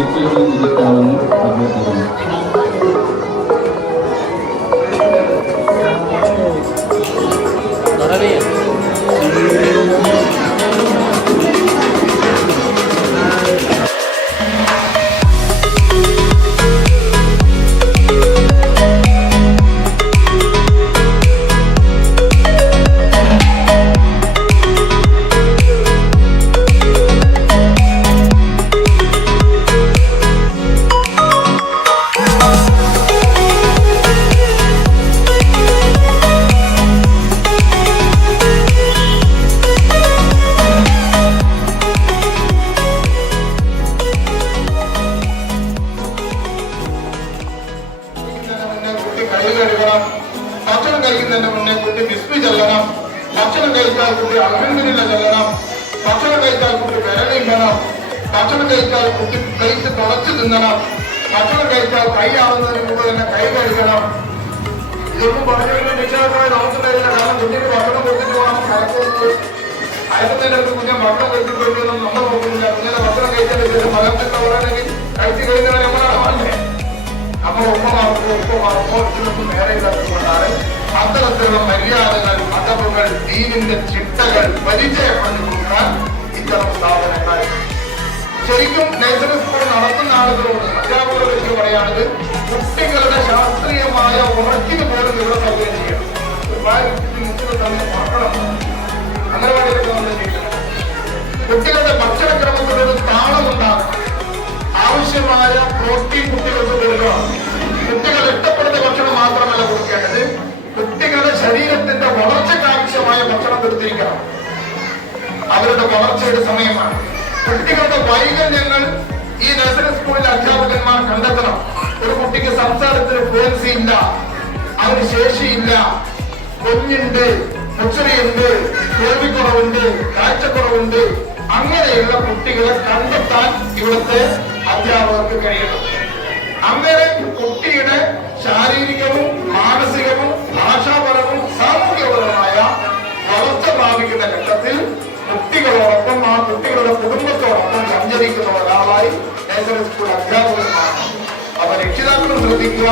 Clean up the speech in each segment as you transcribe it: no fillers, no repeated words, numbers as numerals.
വീട്ടിൽ ഇരിക്കണമെന്ന് അഭ്യർത്ഥിക്കുന്നു. ഭക്ഷണം കഴിക്കുന്നതിന് മുന്നേ കുട്ടി ബിസ്മി ചെല്ലണം. ഭക്ഷണം കഴിച്ചാൽ കുട്ടി അൽഹംദുലില്ലാ ചെല്ലണം. ഭക്ഷണം കഴിച്ചാൽ കുട്ടി വിരലിടണം. ഭക്ഷണം കഴിച്ചാൽ കുട്ടി കഴിച്ച് തുളച്ച് തിന്നണം. ഭക്ഷണം കഴിച്ചാൽ കൈ ആവുന്നതിന് മുമ്പ് തന്നെ കൈ കഴുകണം. ഇതൊന്നും പറഞ്ഞു നിശ്ചയമായ നോക്കുന്നില്ല. കാരണം കുട്ടിക്ക് ഭക്ഷണം കൊടുത്തിട്ട് പോകണം കലക്കുന്നത്. അയക്കുന്നതിനകത്ത് കുഞ്ഞെ ഭക്ഷണം കഴിച്ചിട്ടുണ്ടെന്നും നമ്മൾ നോക്കുന്നില്ല. കുഞ്ഞിനെ ഭക്ഷണം കഴിച്ചതിന് ശേഷം ഫലത്തിന്റെ ഉടനെങ്കിൽ കഴിച്ചു കഴിഞ്ഞാൽ നമ്മളാണ് വന്നേ. അപ്പോൾ ഉപ്പമാർക്കോ ഇതിനൊന്നും നേരെ ഇല്ലാത്തതുകൊണ്ടാണ് അത്തരത്തിലുള്ള മര്യാദകൾ, അടവുകൾ, ദീനിന്റെ ചിട്ടകൾ പരിചയപ്പെട്ടു കൊടുക്കാൻ ഇത്തരം സ്ഥാപനങ്ങൾ. ശരിക്കും നഴ്സറി സ്കൂൾ നടത്തുന്ന ആളുകളോട് അധ്യാപകരെ വെച്ച് പറയാണത് കുട്ടികളുടെ ശാസ്ത്രീയമായ ഉറക്കിന് പോലും ഇവിടെ സൗകര്യം ചെയ്യണം. തന്നെ മക്കളും അംഗനവാടിയിലൊക്കെ നമ്മൾ ചെയ്യണം. കുട്ടികളുടെ ഭക്ഷണക്രമത്തിലൊരു താളമുണ്ടാകും. ആവശ്യമായ പ്രോട്ടീൻ കുട്ടികൾക്ക് കൊടുക്കണം. കുട്ടികൾ ഇഷ്ടപ്പെടുന്ന ഭക്ഷണം മാത്രമല്ല കൊടുക്കേണ്ടത്, കുട്ടികളുടെ ശരീരത്തിന്റെ വളർച്ചയ്ക്ക് ആവശ്യമായ ഭക്ഷണം കൊടുത്തിരിക്കണം. അവരുടെ വളർച്ചയുടെ സമയമാണ്. കുട്ടികളുടെ വൈകല്യങ്ങൾ ഈ നഴ്സറി സ്കൂളിലെ അധ്യാപകന്മാർ കണ്ടെത്തണം. ഒരു കുട്ടിക്ക് സംസാരത്തിന് ഫ്ലുവൻസി ഇല്ല, അതിന് ശേഷിയില്ല, കുഞ്ഞുണ്ട്, മുച്ചറിയുണ്ട്, കേൾവിക്കുറവുണ്ട്, കാഴ്ചക്കുറവുണ്ട്, അങ്ങനെയുള്ള കുട്ടികളെ കണ്ടെത്താൻ ഇവിടുത്തെ അധ്യാപകർക്ക് കഴിയണം. അങ്ങനെ കുട്ടിയുടെ ശാരീരികവും മാനസികവും ഭാഷാപരവും സാമൂഹികപരമായ വളർച്ച പ്രാപിക്കുന്ന ഘട്ടത്തിൽ കുട്ടികളോടൊപ്പം ആ കുട്ടികളുടെ കുടുംബത്തോടൊപ്പം സഞ്ചരിക്കുന്ന ഒരാളായി നഴ്സറി സ്കൂൾ അധ്യാപകന്മാരാണ്. അപ്പൊ രക്ഷിതാക്കളും ശ്രദ്ധിക്കുക,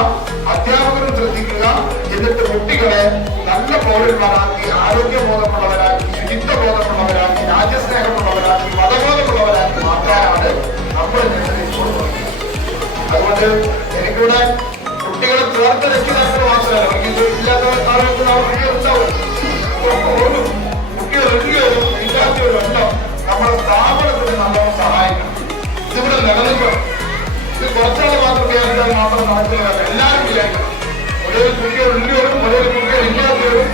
അധ്യാപകരും ശ്രദ്ധിക്കുക. എന്നിട്ട് കുട്ടികളെ നല്ല പൗരന്മാരാക്കി, ആരോഗ്യബോധമുള്ളവരാക്കി, ശുചിത്വബോധമുള്ളവരാക്കി, രാജ്യസ്നേഹമുള്ളവരാക്കി, മതബോധമുള്ളവരാക്കി മാറ്റാനാണ് നമ്മൾ നഴ്സറി സ്കൂൾ തുടങ്ങുന്നത്. അതുകൊണ്ട് എനിക്കിവിടെ കുട്ടികളെ ചേർത്ത രക്ഷിതാക്കൾ മാത്രമല്ല, അവർക്ക് ഇല്ലാത്ത ആളുകൾക്ക് ഉണ്ടാവും. കുട്ടികൾ എഴുതിയവരും ഇല്ലാത്തവരും എല്ലാം നമ്മുടെ സ്ഥാപനത്തിന് നല്ലോണം സഹായിക്കണം. ഇതിവിടെ നിലനിൽക്കണം. ഇത് കുറച്ചാൾ മാത്രം വിചാരിച്ചാൽ മാത്രം നടക്കുന്നതല്ല, എല്ലാവരും വിചാരിക്കണം. ഒരേ കുട്ടികൾ ഉള്ളിയവരും ഒരേ കുട്ടികൾ ഇല്ലാത്തവരും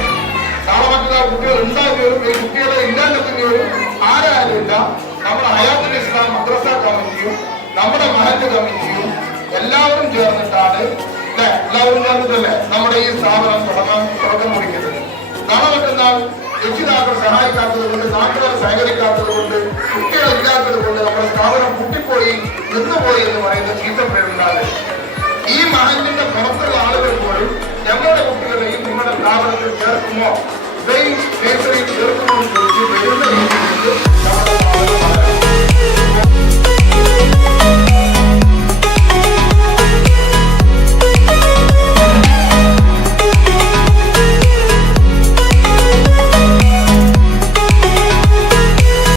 നാളെ മറ്റൊരാൾ കുട്ടികൾ ഉണ്ടാക്കിയവരും ഈ കുട്ടികളെ ഇല്ലാതെത്തുന്നവരും ആരായാലും ഇല്ല. നമ്മുടെ ഹയാത്തുൽ ഇസ്ലാം മദ്രസ കമ്മിറ്റിയും നമ്മുടെ മഹല്ല് കമ്മിറ്റിയും എല്ലാവരും ചേർന്നിട്ടാണ് എല്ലാവരും ചേർന്നിട്ടല്ലേ നമ്മുടെ ഈ സ്ഥാപനം തുടക്കം കുറിക്കുന്നത്. നാളെ മറ്റന്നാൾ രക്ഷിതാക്കൾ സഹായിക്കാത്തത് കൊണ്ട്, നാട്ടുകാർ സഹകരിക്കാത്തത് കൊണ്ട്, കുട്ടികളില്ലാത്തത് കൊണ്ട് നമ്മുടെ സ്ഥാപനം കുട്ടിപ്പോയി നിന്നുപോയി എന്ന് പറയുന്ന ചീത്തപ്പേരുണ്ടാകും. ഈ മഹല്ലിന്റെ പുറത്തുള്ള ആളുകൾ പോലും ഞങ്ങളുടെ കുട്ടികളെയും നിങ്ങളുടെ സ്ഥാപനത്തിൽ ചേർക്കുമോ, ചേർക്കുമോ എന്ന് ചോദിച്ച് വരുന്ന രീതിയിൽ